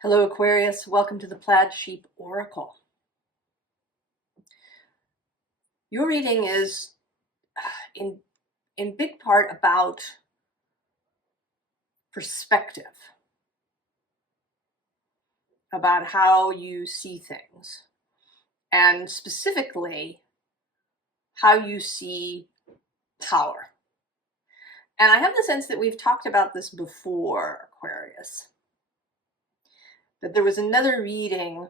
Hello Aquarius, welcome to the Plaid Sheep Oracle. Your reading is in big part about perspective, about how you see things, and specifically how you see power. And I have the sense that we've talked about this before, Aquarius, that there was another reading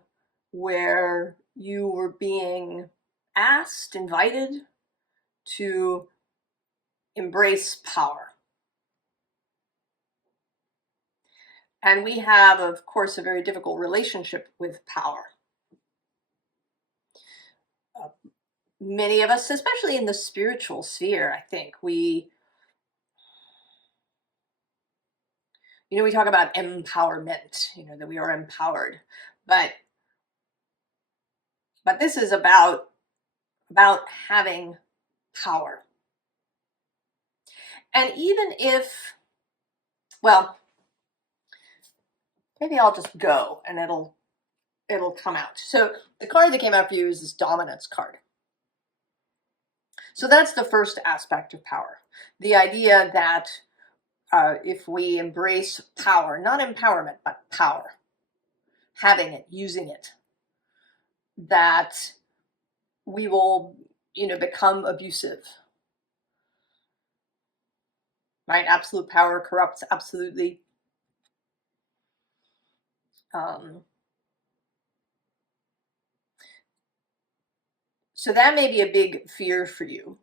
where you were being asked, invited to embrace power. And we have, of course, a very difficult relationship with power. Many of us, especially in the spiritual sphere, I think, we talk about empowerment, that we are empowered. But this is about having power. And even if, well, maybe I'll just go and it'll come out. So the card that came out for you is this dominance card. So that's the first aspect of power. The idea that if we embrace power, not empowerment, but power, having it, using it, that we will, become abusive. Right? Absolute power corrupts absolutely. So that may be a big fear for you.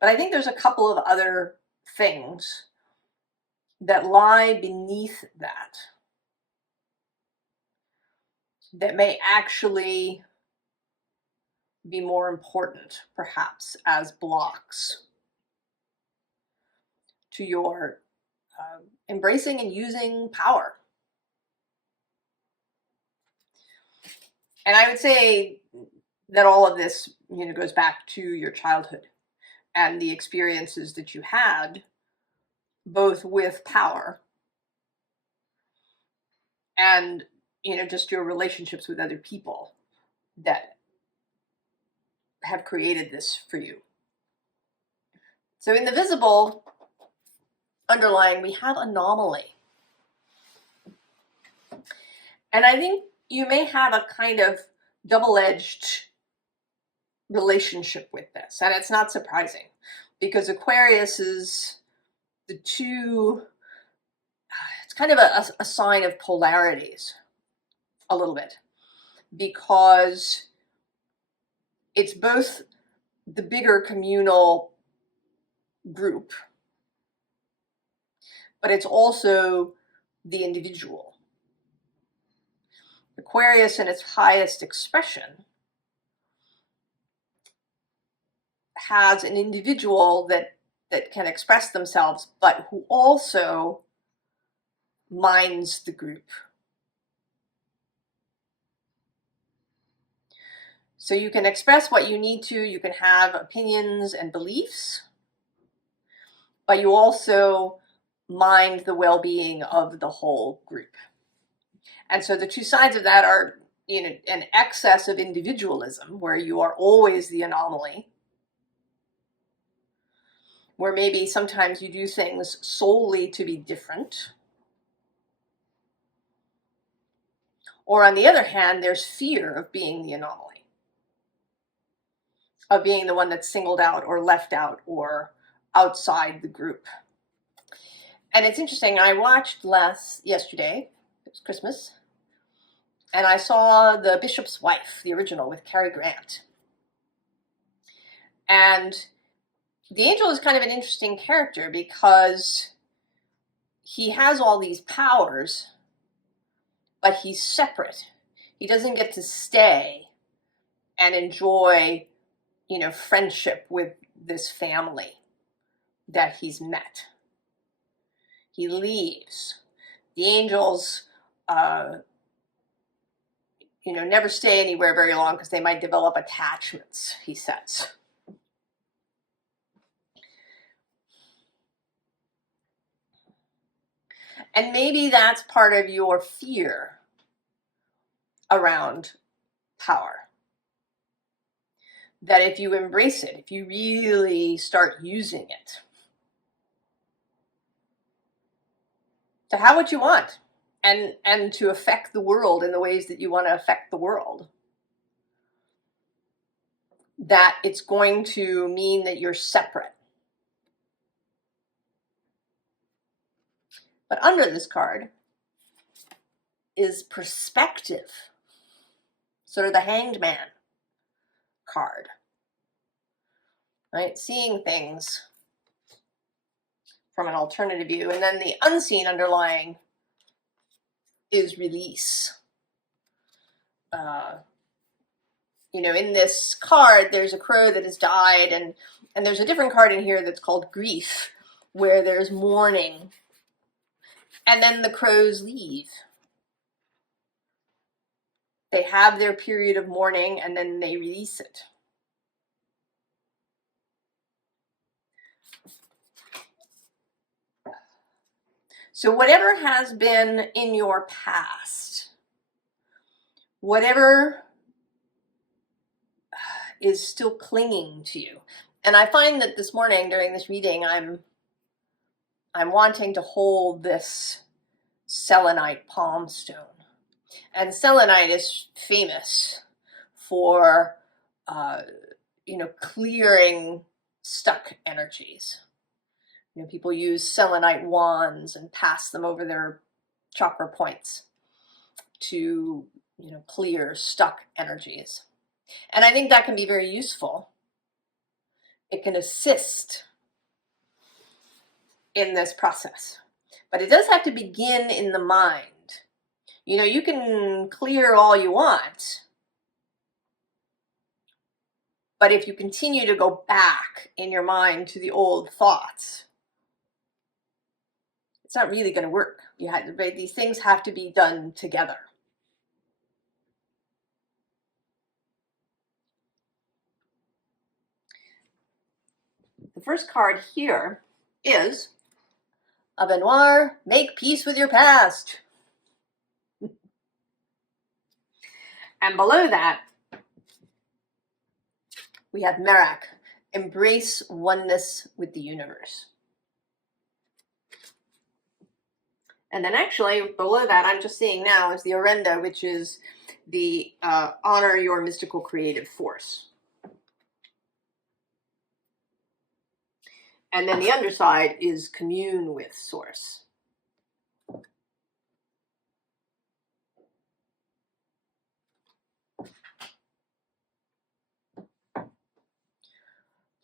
But I think there's a couple of other things that lie beneath that may actually be more important, perhaps, as blocks to your embracing and using power. And I would say that all of this, goes back to your childhood and the experiences that you had, both with power and, just your relationships with other people that have created this for you. So in the visible underlying, we have anomaly. And I think you may have a kind of double-edged relationship with this. And it's not surprising because Aquarius is it's kind of a sign of polarities a little bit, because it's both the bigger communal group, but it's also the individual. Aquarius, in its highest expression, has an individual that can express themselves, but who also minds the group. So you can express what you need to, you can have opinions and beliefs, but you also mind the well-being of the whole group. And so the two sides of that are, an excess of individualism, where you are always the anomaly, where maybe sometimes you do things solely to be different. Or on the other hand, there's fear of being the anomaly, of being the one that's singled out or left out or outside the group. And it's interesting, I watched yesterday, it was Christmas, and I saw The Bishop's Wife, the original with Cary Grant. And the angel is kind of an interesting character because he has all these powers, but he's separate. He doesn't get to stay and enjoy, friendship with this family that he's met. He leaves. The angels, never stay anywhere very long because they might develop attachments, he says. And maybe that's part of your fear around power. That if you embrace it, if you really start using it to have what you want and to affect the world in the ways that you want to affect the world, that it's going to mean that you're separate. But under this card is perspective, sort of the Hanged Man card, right? Seeing things from an alternative view. And then the unseen underlying is release. You know, in this card, there's a crow that has died, and there's a different card in here that's called grief, where there's mourning, and then the crows leave. They have their period of mourning, and then they release it. So whatever has been in your past, whatever is still clinging to you. And I find that this morning during this reading, I'm wanting to hold this selenite palm stone. And selenite is famous for, you know, clearing stuck energies. You know, people use selenite wands and pass them over their chakra points to, you know, clear stuck energies. And I think that can be very useful. It can assist in this process. But it does have to begin in the mind. You know, you can clear all you want, but if you continue to go back in your mind to the old thoughts, it's not really going to work. These things have to be done together. The first card here is a Benoir, make peace with your past. And below that, we have Merak, embrace oneness with the universe. And then actually below that, I'm just seeing now, is the Orenda, which is the honor your mystical creative force. And then the underside is commune with source.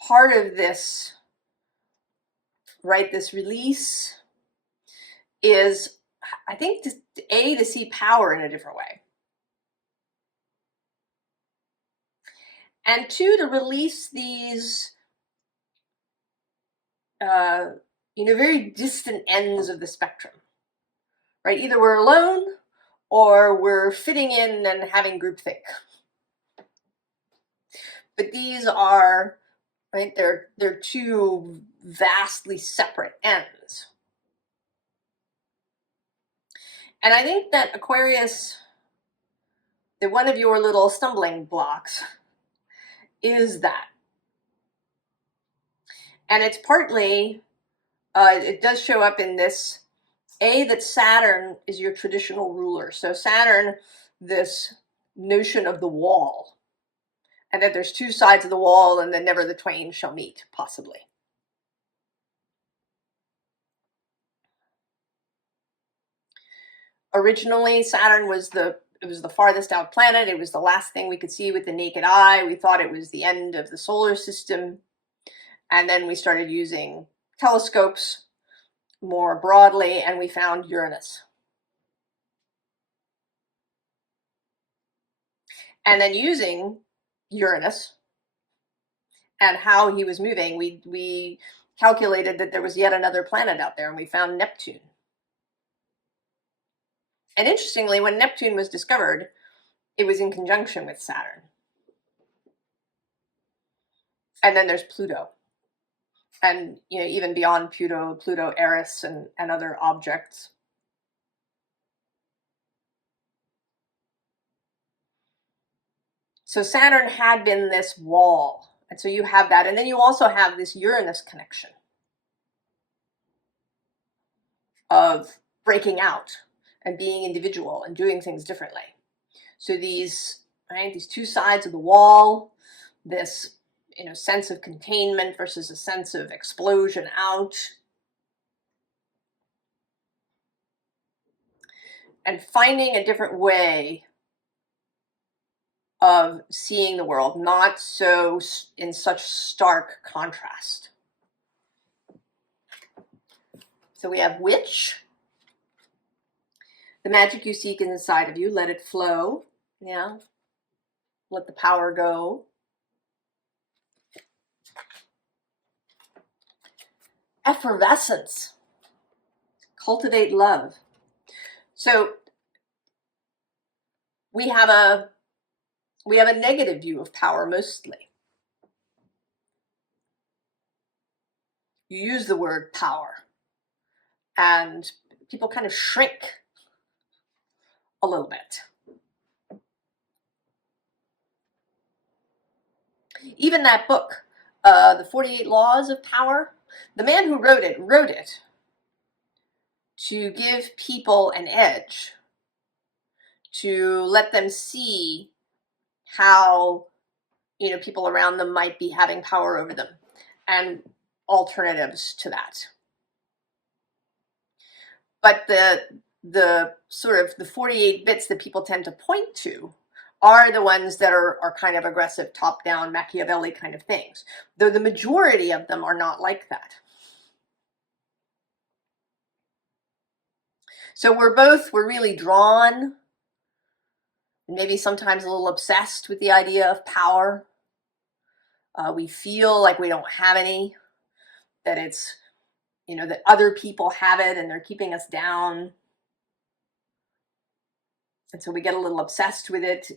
Part of this, right, this release is, I think, to see power in a different way. And two, to release these, you know, very distant ends of the spectrum, right? Either we're alone or we're fitting in and having groupthink. But these are, right, they're two vastly separate ends. And I think that Aquarius, that one of your little stumbling blocks is that. And it's partly, it does show up in this, that Saturn is your traditional ruler. So Saturn, this notion of the wall, and that there's two sides of the wall and that never the twain shall meet, possibly. Originally, Saturn was the farthest out planet. It was the last thing we could see with the naked eye. We thought it was the end of the solar system. And then we started using telescopes more broadly, and we found Uranus. And then using Uranus and how he was moving, we calculated that there was yet another planet out there, and we found Neptune. And interestingly, when Neptune was discovered, it was in conjunction with Saturn. And then there's Pluto. And, you know, even beyond Pluto, Eris and other objects So Saturn had been this wall. And so you have that. And then you also have this Uranus connection of breaking out and being individual and doing things differently. So these, right, these two sides of the wall, this, you know, sense of containment versus a sense of explosion out. And finding a different way of seeing the world, not so in such stark contrast. So we have Witch. The magic you seek inside of you, let it flow. Yeah. Let the power go. Effervescence. Cultivate love. So we have a negative view of power mostly. You use the word power and people kind of shrink a little bit. Even that book, The 48 Laws of Power, the man who wrote it to give people an edge, to let them see how, you know, people around them might be having power over them and alternatives to that. But the sort of the 48 bits that people tend to point to are the ones that are kind of aggressive, top-down, Machiavelli kind of things, though the majority of them are not like that. So we're really drawn, maybe sometimes a little obsessed with the idea of power. We feel like we don't have any, that it's, you know, that other people have it and they're keeping us down. And so we get a little obsessed with it,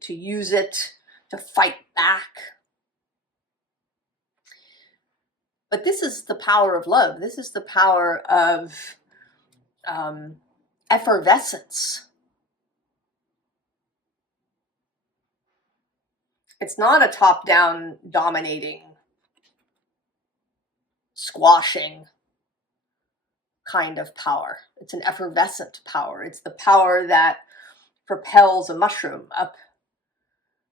to use it, to fight back. But this is the power of love. This is the power of effervescence. It's not a top-down, dominating, squashing kind of power. It's an effervescent power. It's the power that propels a mushroom up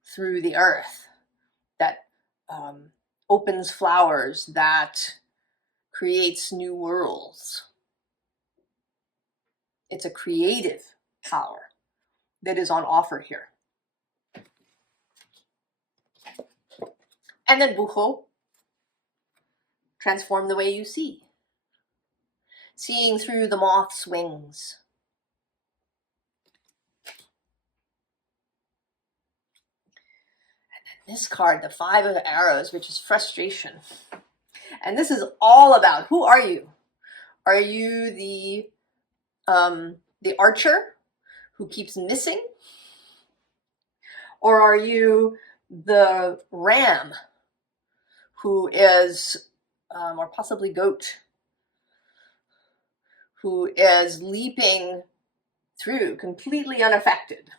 through the earth, that opens flowers, that creates new worlds. It's a creative power that is on offer here. And then Bujo, transform the way you see. Seeing through the moth's wings. And then this card, the 5 of Arrows, which is frustration. And this is all about, who are you? Are you the archer who keeps missing? Or are you the ram who is, or possibly goat, who is leaping through completely unaffected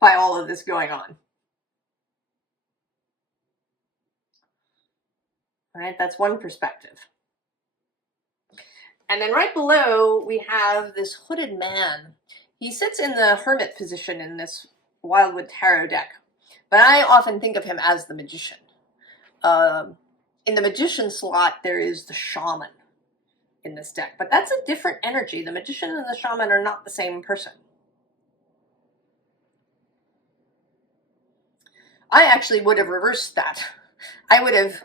by all of this going on? All right, that's one perspective. And then right below, we have this hooded man. He sits in the hermit position in this Wildwood Tarot deck, but I often think of him as the magician. In the magician slot, there is the shaman in this deck, but that's a different energy. The magician and the shaman are not the same person. I actually would have reversed that. I would have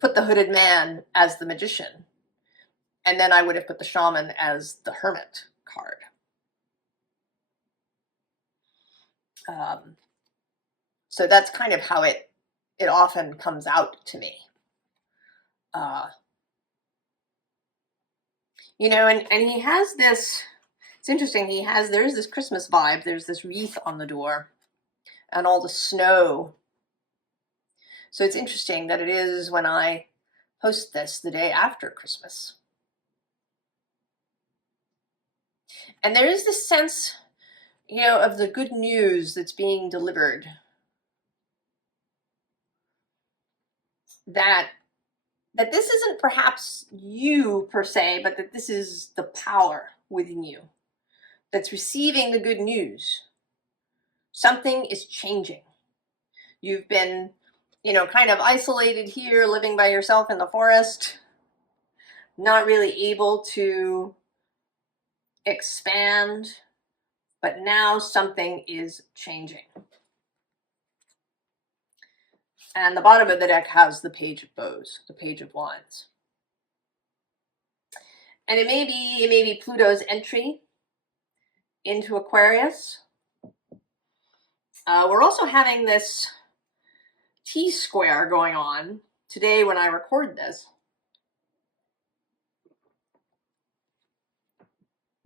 put the hooded man as the magician, and then I would have put the shaman as the hermit card. So that's kind of how it often comes out to me. You know, and he has this, it's interesting, there's this Christmas vibe, there's this wreath on the door, and all the snow. So it's interesting that it is, when I post this, the day after Christmas. And there is this sense, you know, of the good news that's being delivered that this isn't perhaps you per se, but that this is the power within you that's receiving the good news. Something is changing. You've been, kind of isolated here, living by yourself in the forest, not really able to expand, but now something is changing. And the bottom of the deck has the Page of Bows, the Page of Wands. And it may be Pluto's entry into Aquarius. We're also having this T-square going on today when I record this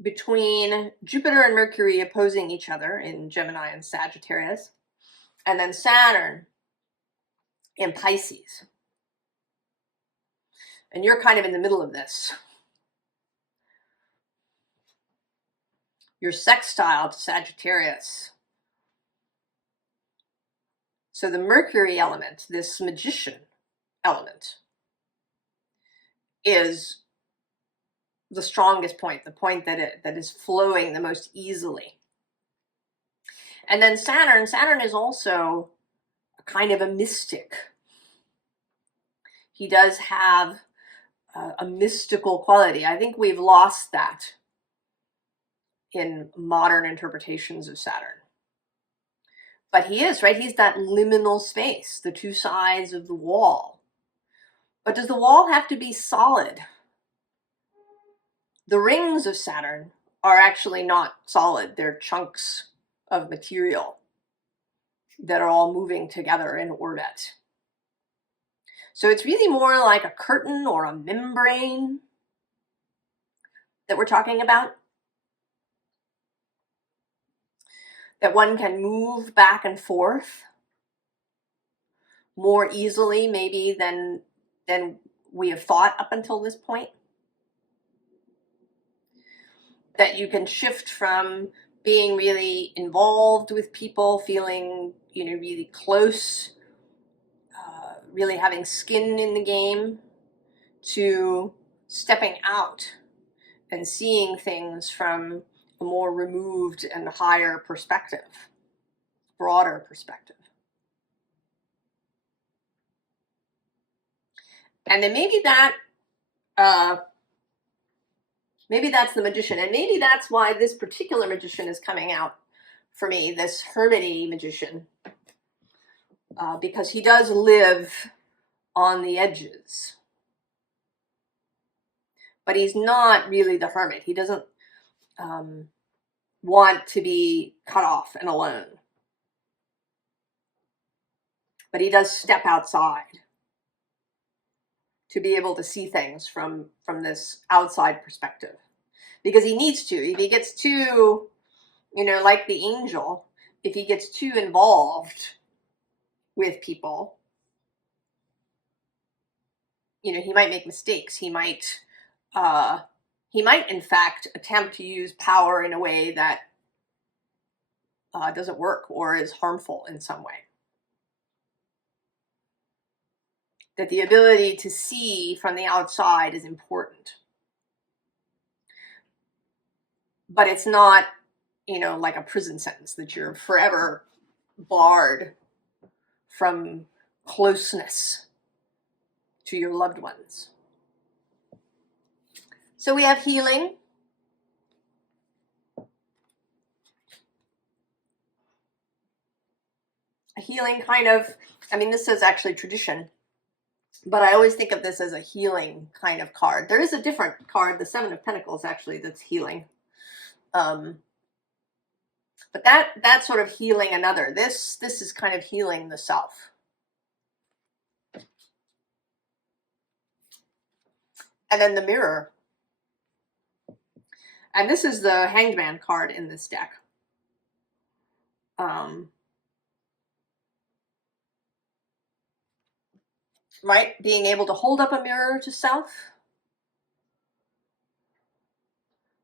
between Jupiter and Mercury opposing each other in Gemini and Sagittarius, and then Saturn in Pisces. And you're kind of in the middle of this. You're sextile to Sagittarius. So the Mercury element, this magician element, is the strongest point, the point that is flowing the most easily. And then Saturn is also kind of a mystic. He does have a mystical quality. I think we've lost that in modern interpretations of Saturn. But he is, right? He's that liminal space, the two sides of the wall. But does the wall have to be solid? The rings of Saturn are actually not solid. They're chunks of material that are all moving together in orbit. So it's really more like a curtain or a membrane that we're talking about, that one can move back and forth more easily maybe than we have thought up until this point. That you can shift from being really involved with people, feeling, really close, really having skin in the game, to stepping out and seeing things from a more removed and higher perspective, broader perspective. And then maybe that's the magician, and maybe that's why this particular magician is coming out for me, this hermity magician, because he does live on the edges. But he's not really the hermit. He doesn't want to be cut off and alone. But he does step outside to be able to see things from this outside perspective. Because he needs to. If he gets too, like the angel, if he gets too involved with people, he might make mistakes. He might in fact attempt to use power in a way that doesn't work or is harmful in some way. That the ability to see from the outside is important. But it's not, like a prison sentence that you're forever barred from closeness to your loved ones. So we have healing. A healing kind of, this is actually tradition, but I always think of this as a healing kind of card. There is a different card, the Seven of Pentacles, actually, that's healing. But that's sort of healing another. This is kind of healing the self. And then the Mirror. And this is the Hanged Man card in this deck. Right? Being able to hold up a mirror to self.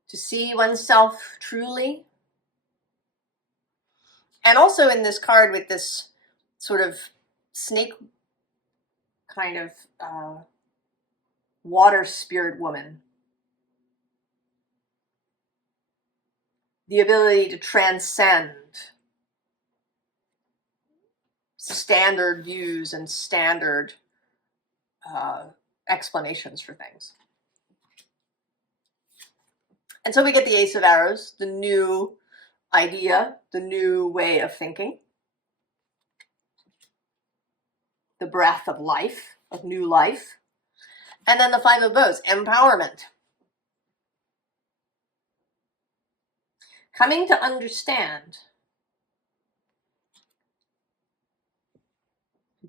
To see oneself truly. And also in this card with this sort of snake kind of water spirit woman. The ability to transcend standard views and standard explanations for things. And so we get the Ace of Arrows, the new idea, the new way of thinking, the breath of life, of new life. And then the Five of Bows, empowerment. Coming to understand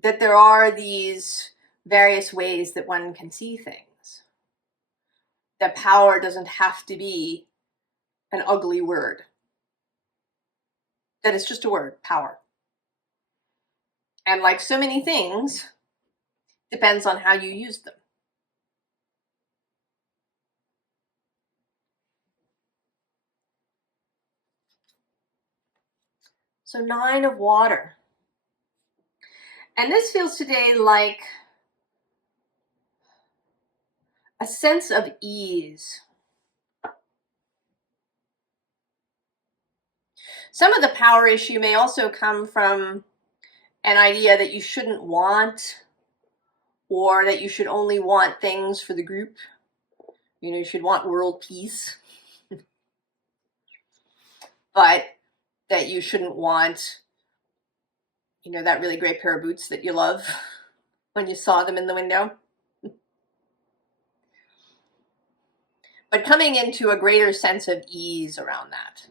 that there are these various ways that one can see things. That power doesn't have to be an ugly word. That it's just a word, power. And like so many things, depends on how you use them. So 9 of water. And this feels today like a sense of ease. Some of the power issue may also come from an idea that you shouldn't want, or that you should only want things for the group. You know, you should want world peace. But that you shouldn't want, you know, that really great pair of boots that you love when you saw them in the window. But coming into a greater sense of ease around that.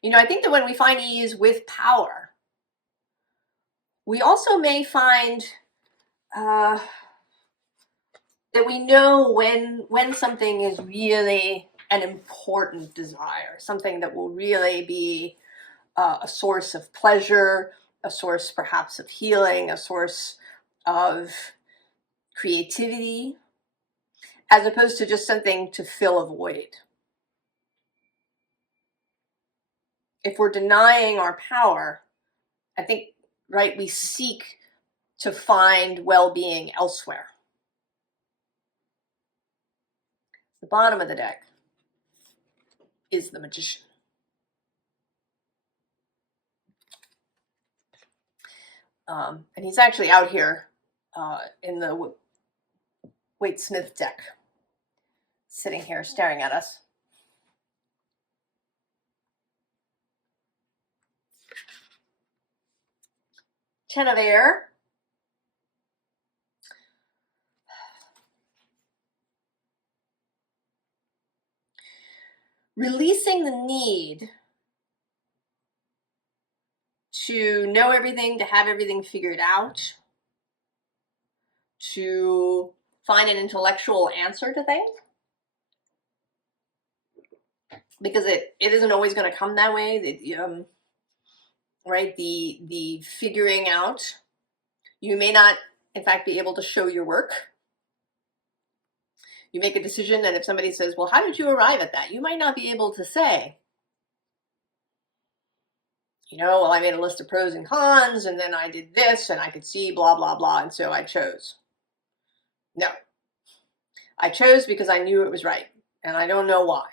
You know, I think that when we find ease with power, we also may find that we know when something is really an important desire, something that will really be a source of pleasure, a source perhaps of healing, a source of creativity, as opposed to just something to fill a void. If we're denying our power, I think, right, we seek to find well-being elsewhere. The bottom of the deck is the Magician. And he's actually out here in the Waite-Smith deck, sitting here staring at us. Ten of Air. Releasing the need to know everything, to have everything figured out, to find an intellectual answer to things. Because it isn't always going to come that way. Right? The figuring out. You may not, in fact, be able to show your work. You make a decision, and if somebody says, well, how did you arrive at that? You might not be able to say, you know, well, I made a list of pros and cons, and then I did this, and I could see blah, blah, blah, and so I chose. No. I chose because I knew it was right, and I don't know why.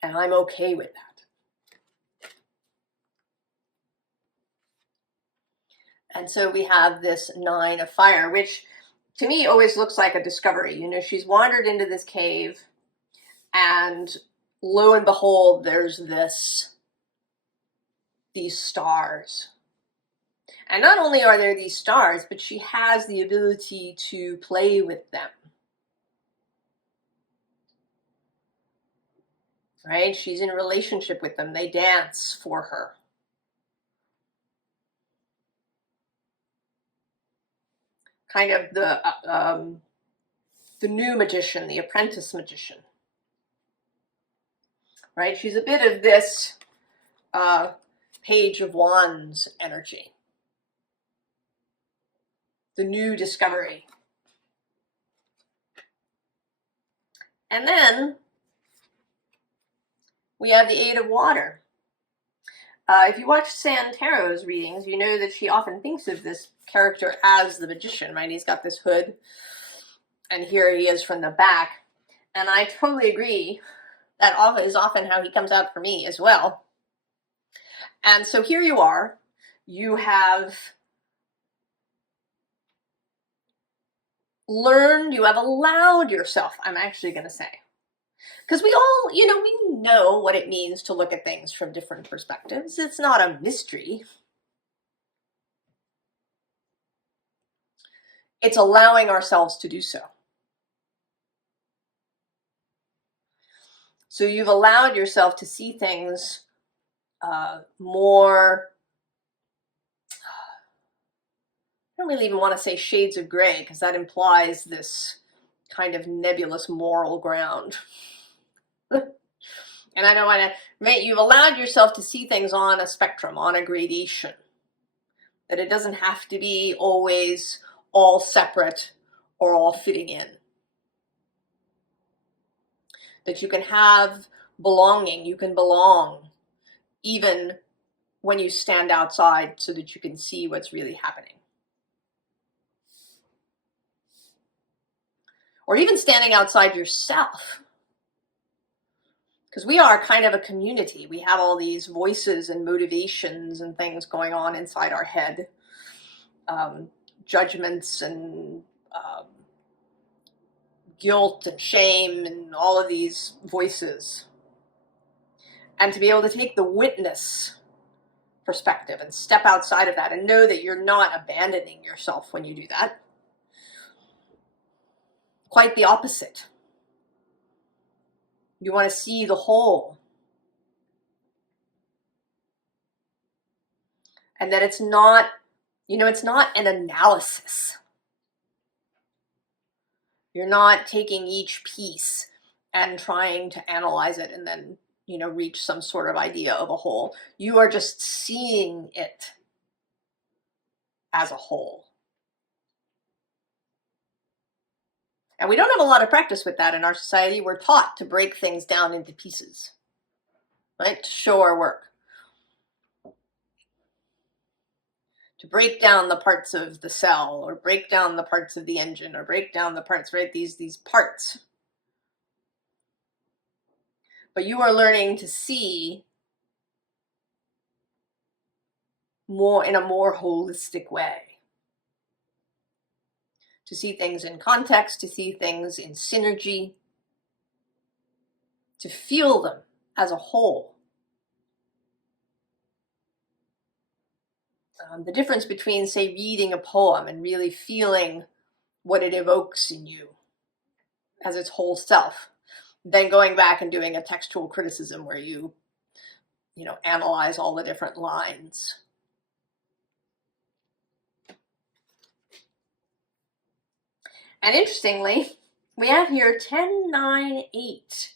And I'm okay with that. And so we have this 9 of Fire, which to me always looks like a discovery. You know, she's wandered into this cave, and lo and behold, there's these stars. And not only are there these stars, but she has the ability to play with them. Right? She's in a relationship with them. They dance for her. Kind of the new magician, the apprentice magician. Right? She's a bit of this Page of Wands energy. The new discovery. And then we have the 8 of Water. If you watch San Tarot's readings, you know that she often thinks of this character as the magician, right? He's got this hood, and here he is from the back. And I totally agree. That is often how he comes out for me as well. And so here you are. You have learned, you have allowed yourself, I'm actually going to say. Because we all, we know what it means to look at things from different perspectives. It's not a mystery. It's allowing ourselves to do so. So you've allowed yourself to see things more, I don't really even want to say shades of gray, because that implies this kind of nebulous moral ground. And I don't want to, you've allowed yourself to see things on a spectrum, on a gradation. That it doesn't have to be always all separate or all fitting in. That you can have belonging, you can belong, even when you stand outside, so that you can see what's really happening. Or even standing outside yourself. Because we are kind of a community. We have all these voices and motivations and things going on inside our head. Judgments and guilt and shame and all of these voices. And to be able to take the witness perspective and step outside of that and know that you're not abandoning yourself when you do that. Quite the opposite. You want to see the whole. And that it's not, it's not an analysis. You're not taking each piece and trying to analyze it and then, reach some sort of idea of a whole. You are just seeing it as a whole. And we don't have a lot of practice with that in our society. We're taught to break things down into pieces, right? To show our work. To break down the parts of the cell, or break down the parts of the engine, or break down the parts, right? These parts. But you are learning to see more in a more holistic way. To see things in context, to see things in synergy, to feel them as a whole. The difference between, say, reading a poem and really feeling what it evokes in you as its whole self, then going back and doing a textual criticism where you analyze all the different lines. And interestingly, we have here 10, 9, 8.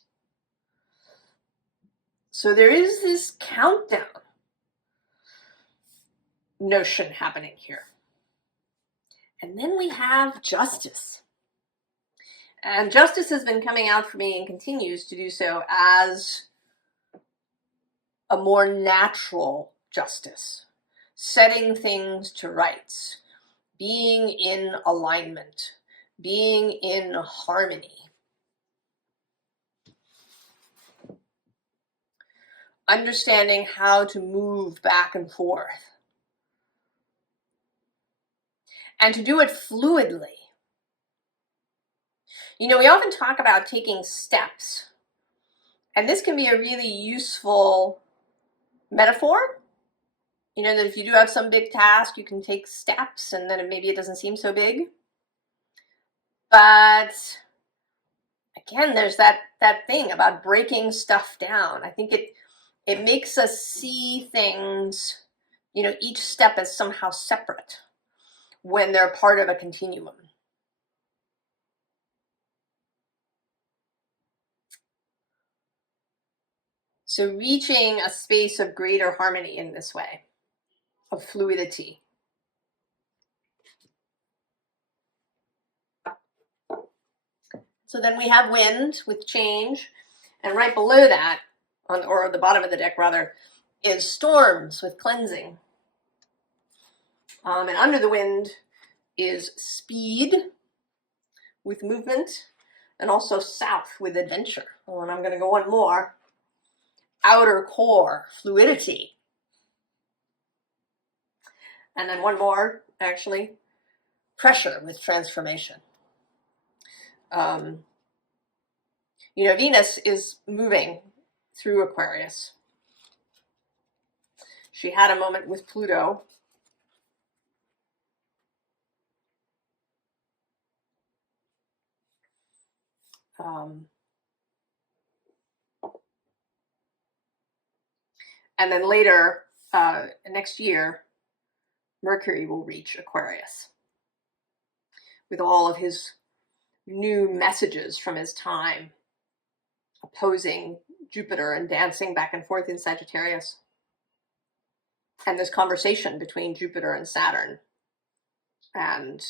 So there is this countdown notion happening here. And then we have justice. And justice has been coming out for me and continues to do so as a more natural justice. Setting things to rights. Being in alignment. Being in harmony. Understanding how to move back and forth. And to do it fluidly. We often talk about taking steps. And this can be a really useful metaphor. That if you do have some big task, you can take steps and then maybe it doesn't seem so big. But again, there's that thing about breaking stuff down. I think it makes us see things, each step as somehow separate when they're part of a continuum. So reaching a space of greater harmony in this way, of fluidity. So then we have wind with change, and right below that, or the bottom of the deck rather, is storms with cleansing. And under the wind is speed with movement, and also south with adventure. Oh, and I'm going to go one more. Outer core, fluidity. And then one more, actually, pressure with transformation. You know, Venus is moving through Aquarius. She had a moment with Pluto. And then later, next year, Mercury will reach Aquarius with all of his new messages from his time, opposing Jupiter and dancing back and forth in Sagittarius. And this conversation between Jupiter and Saturn and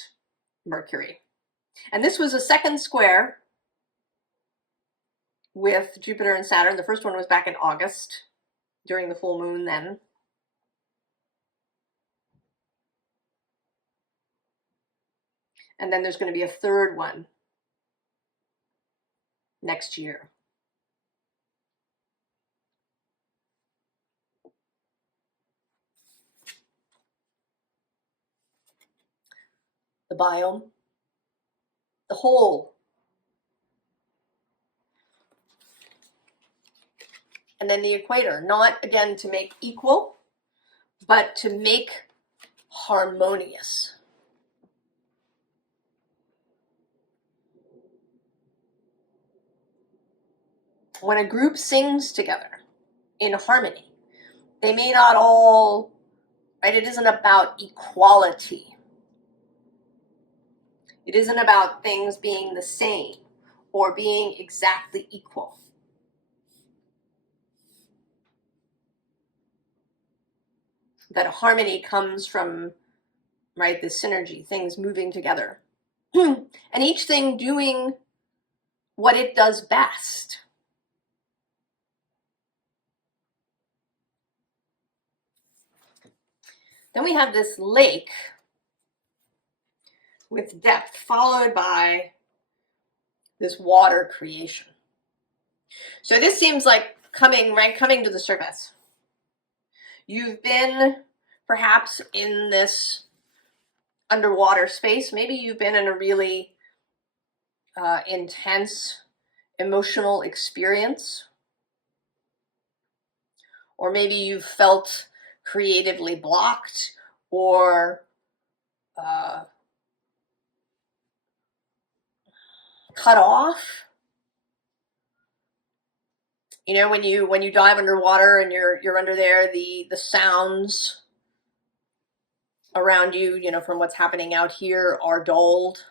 Mercury. And this was a second square with Jupiter and Saturn. The first one was back in August during the full moon then. And then there's going to be a third one next year. The biome, the whole. And then the equator, not again to make equal, but to make harmonious. When a group sings together in harmony, they may not all, right? It isn't about equality. It isn't about things being the same or being exactly equal. That harmony comes from, right, the synergy, things moving together. And each thing doing what it does best. Then we have this lake with depth, followed by this water creation. So this seems like coming to the surface. You've been perhaps in this underwater space. Maybe you've been in a really intense emotional experience. Or maybe you've felt creatively blocked or cut off. You know, when you dive underwater and you're under there, the sounds around you, you know, from what's happening out here are dulled.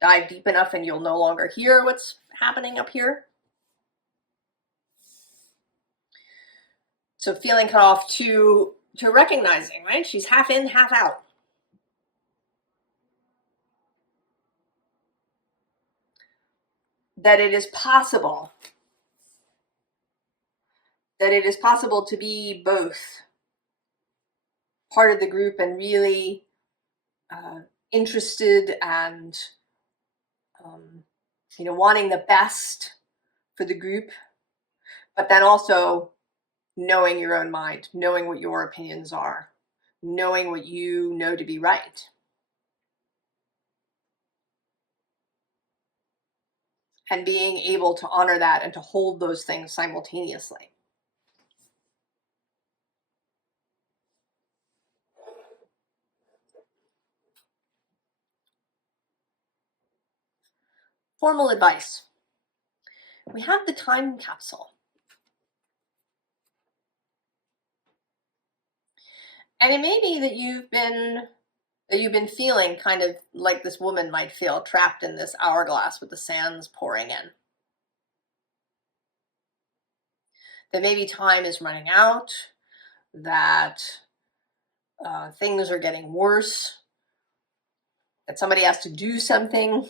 Dive deep enough and you'll no longer hear what's happening up here. So feeling cut off to recognizing, right? She's half in, half out. That it is possible. That it is possible to be both part of the group and really interested and you know, wanting the best for the group, but then also knowing your own mind, knowing what your opinions are, knowing what you know to be right. And being able to honor that and to hold those things simultaneously. Formal advice. We have the time capsule. And it may be that you've been feeling kind of like this woman might feel, trapped in this hourglass with the sands pouring in. That maybe time is running out, that things are getting worse, that somebody has to do something.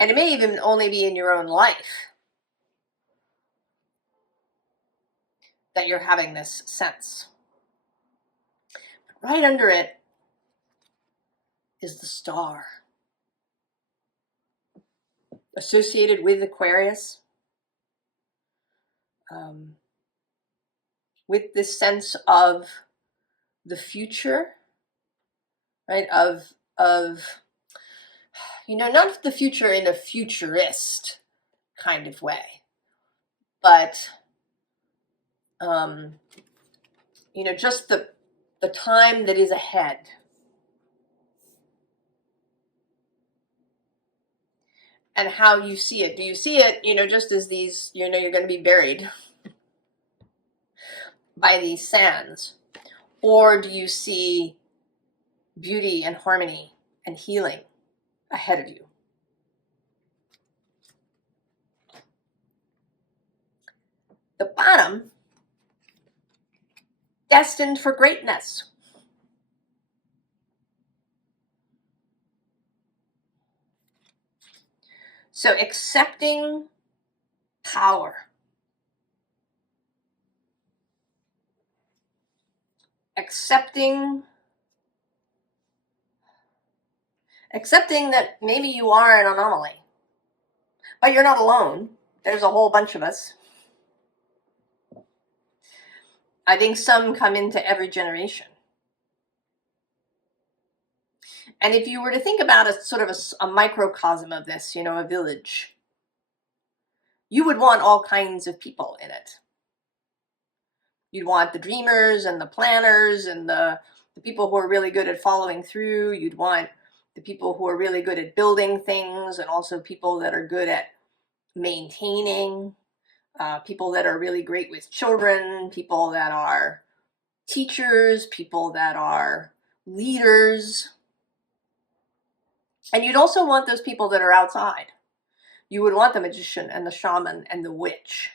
And it may even only be in your own life that you're having this sense. Right under it is the star, associated with Aquarius, with this sense of the future, right? Of you know, not the future in a futurist kind of way, but you know, just the time that is ahead. And how you see it. Do you see it, you know, just as these, you know, you're going to be buried by these sands? Or do you see beauty and harmony and healing ahead of you? The bottom, destined for greatness. So accepting power. Accepting that maybe you are an anomaly, but you're not alone. There's a whole bunch of us. I think some come into every generation. And if you were to think about a sort of a microcosm of this, you know, a village, you would want all kinds of people in it. You'd want the dreamers and the planners and the people who are really good at following through. You'd want the people who are really good at building things, and also people that are good at maintaining, people that are really great with children, people that are teachers, people that are leaders. And you'd also want those people that are outside. You would want the magician and the shaman and the witch.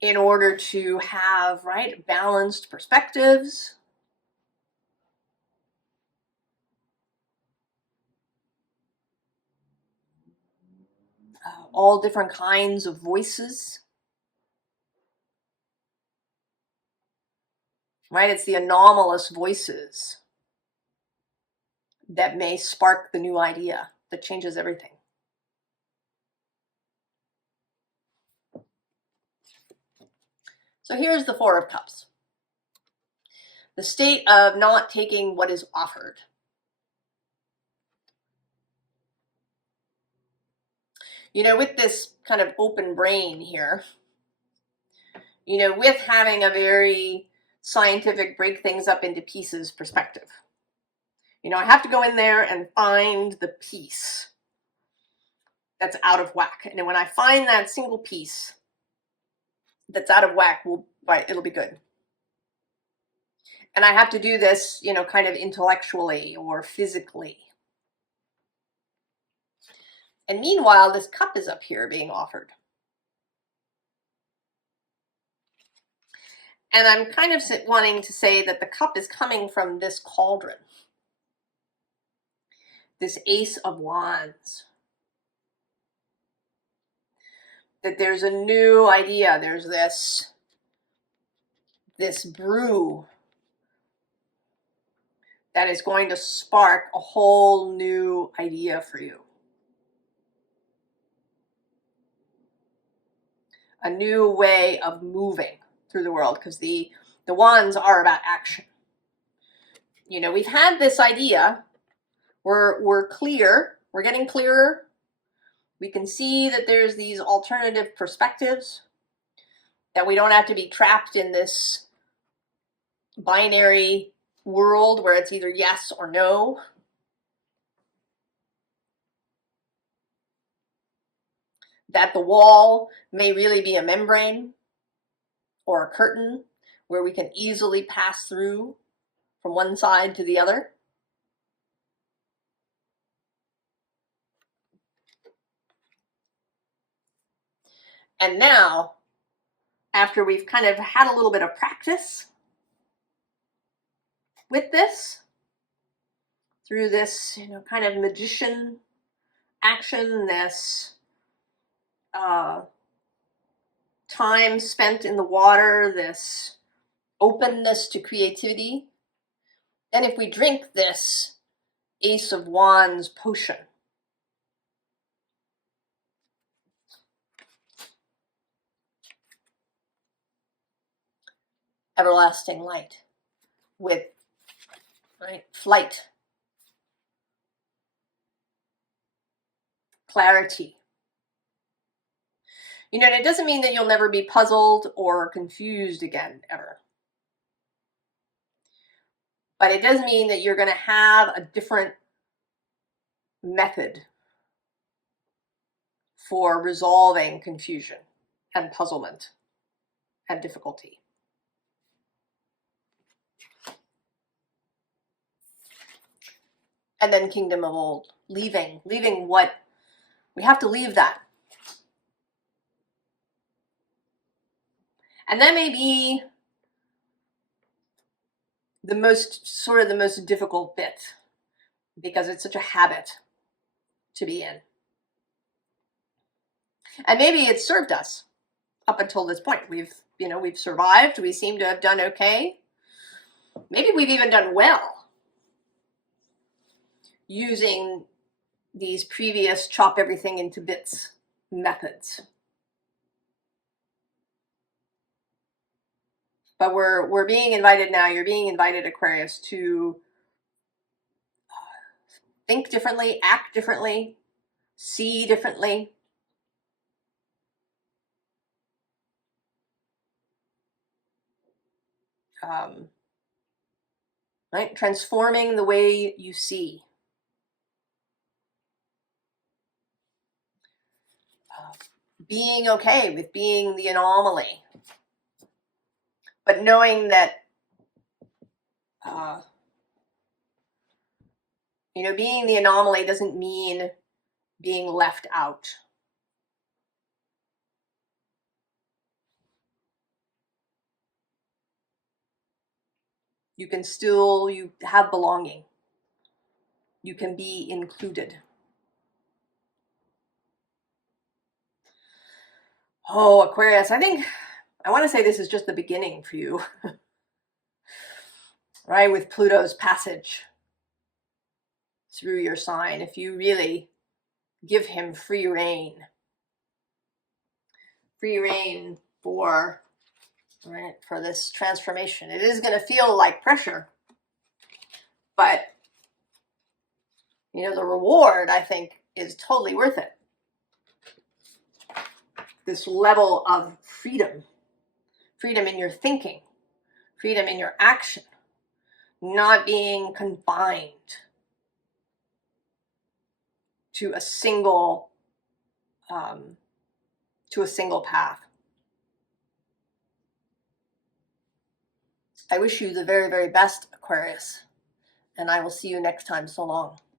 In order to have, right, balanced perspectives. All different kinds of voices. Right? It's the anomalous voices that may spark the new idea that changes everything. So here's the Four of Cups. The state of not taking what is offered. You know, with this kind of open brain here, you know, with having a very scientific break things up into pieces perspective. You know, I have to go in there and find the piece that's out of whack. And when I find that single piece that's out of whack, it'll be good. And I have to do this, you know, kind of intellectually or physically. And meanwhile, this cup is up here being offered. And I'm kind of wanting to say that the cup is coming from this cauldron. This Ace of Wands. That there's a new idea. There's this brew that is going to spark a whole new idea for you. A new way of moving through the world, because the wands are about action. You know, we've had this idea. We're clear. We're getting clearer. We can see that there's these alternative perspectives, that we don't have to be trapped in this binary world where it's either yes or no. That the wall may really be a membrane or a curtain where we can easily pass through from one side to the other. And now, after we've kind of had a little bit of practice with this, through this, you know, kind of magician action, this time spent in the water, this openness to creativity. And if we drink this Ace of Wands potion, everlasting light with, right, flight, clarity. You know, and it doesn't mean that you'll never be puzzled or confused again, ever. But it does mean that you're going to have a different method for resolving confusion and puzzlement and difficulty. And then Kingdom of Old, leaving what, we have to leave that. And that may be the most difficult bit, because it's such a habit to be in. And maybe it's served us up until this point. We've survived. We seem to have done okay. Maybe we've even done well using these previous chop everything into bits methods. But we're being invited now, you're being invited, Aquarius, to think differently, act differently, see differently. Right? Transforming the way you see. Being okay with being the anomaly. But knowing that, being the anomaly doesn't mean being left out. You can still, you have belonging. You can be included. Oh, Aquarius, I want to say this is just the beginning for you. Right, with Pluto's passage through your sign, if you really give him free rein for this transformation. It is going to feel like pressure, but the reward, I think, is totally worth it. This level of freedom in your thinking, freedom in your action, not being confined to a single path. I wish you the very, very best, Aquarius, and I will see you next time. So long.